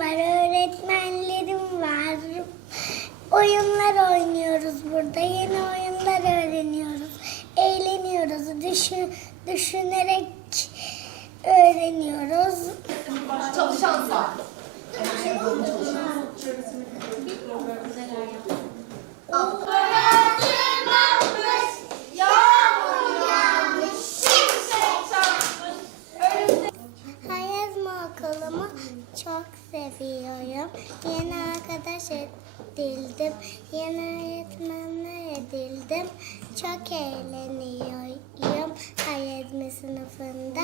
var, öğretmenlerim var. Oyunlar oynuyoruz burada. Yeni oyunlar öğreniyoruz. Eğleniyoruz. Düşün, düşünerek öğreniyoruz. Çalışan saat. Seviyorum. Yeni arkadaş edildim. Yeni öğretmenler edildim. Çok eğleniyorum Hayazma sınıfında.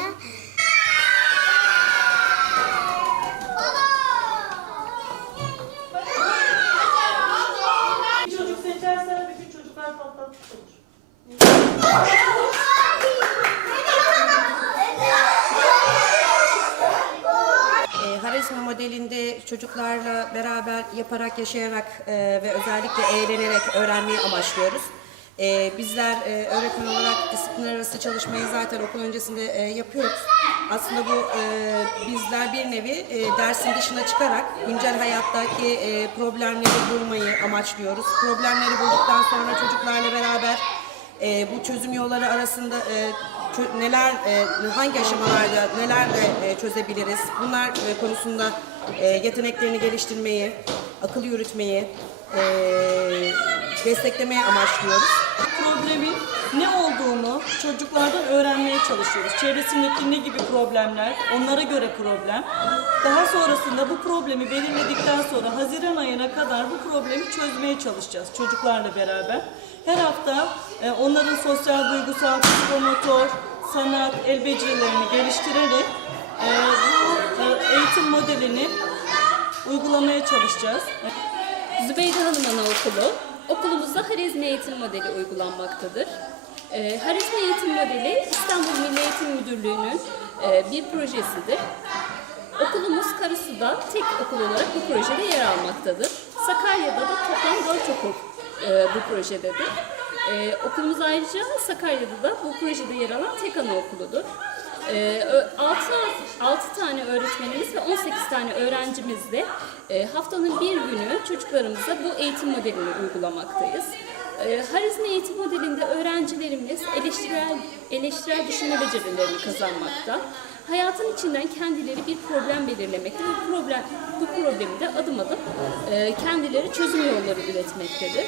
Bir çocuk seçersen bütün çocuklar patlatmış olur. çocuklarla beraber yaparak, yaşayarak e, ve özellikle eğlenerek öğrenmeyi amaçlıyoruz. E, bizler e, öğretmen olarak disiplin arası çalışmayı zaten okul öncesinde e, yapıyoruz. Aslında bu e, bizler bir nevi e, dersin dışına çıkarak güncel hayattaki e, problemleri bulmayı amaçlıyoruz. Problemleri bulduktan sonra çocuklarla beraber e, bu çözüm yolları arasında e, çö- neler, e, hangi aşamalarda nelerle e, çözebiliriz? Bunlar e, konusunda e, yeteneklerini geliştirmeyi, akıl yürütmeyi e, desteklemeye amaçlıyoruz. Problemin ne olduğunu çocuklardan öğrenmeye çalışıyoruz. Çevresindeki ne gibi problemler, onlara göre problem. Daha sonrasında bu problemi belirledikten sonra Haziran ayına kadar bu problemi çözmeye çalışacağız çocuklarla beraber. Her hafta e, onların sosyal, duygusal, psikomotor, sanat, el becerilerini geliştirerek e, bu e, eğitim modelini uygulamaya çalışacağız. Zübeyde Hanım Anaokulu, okulumuzda Harizmi Eğitim Modeli uygulanmaktadır. Ee, Harizmi Eğitim Modeli İstanbul Milli Eğitim Müdürlüğü'nün e, bir projesidir. Okulumuz Karasu'da tek okul olarak bu projede yer almaktadır. Sakarya'da da toplam 4 okul e, bu projededir. E, okulumuz ayrıca Sakarya'da da bu projede yer alan tek anaokuludur. E, 6, 6 tane öğretmenimiz ve 18 tane öğrencimizle e, haftanın bir günü çocuklarımıza bu eğitim modelini uygulamaktayız. E, Harizmi eğitim modelinde öğrencilerimiz eleştirel, eleştirel düşünme becerilerini kazanmakta. Hayatın içinden kendileri bir problem belirlemekte ve problem bu problemi de adım adım e, kendileri çözüm yolları üretmektedir.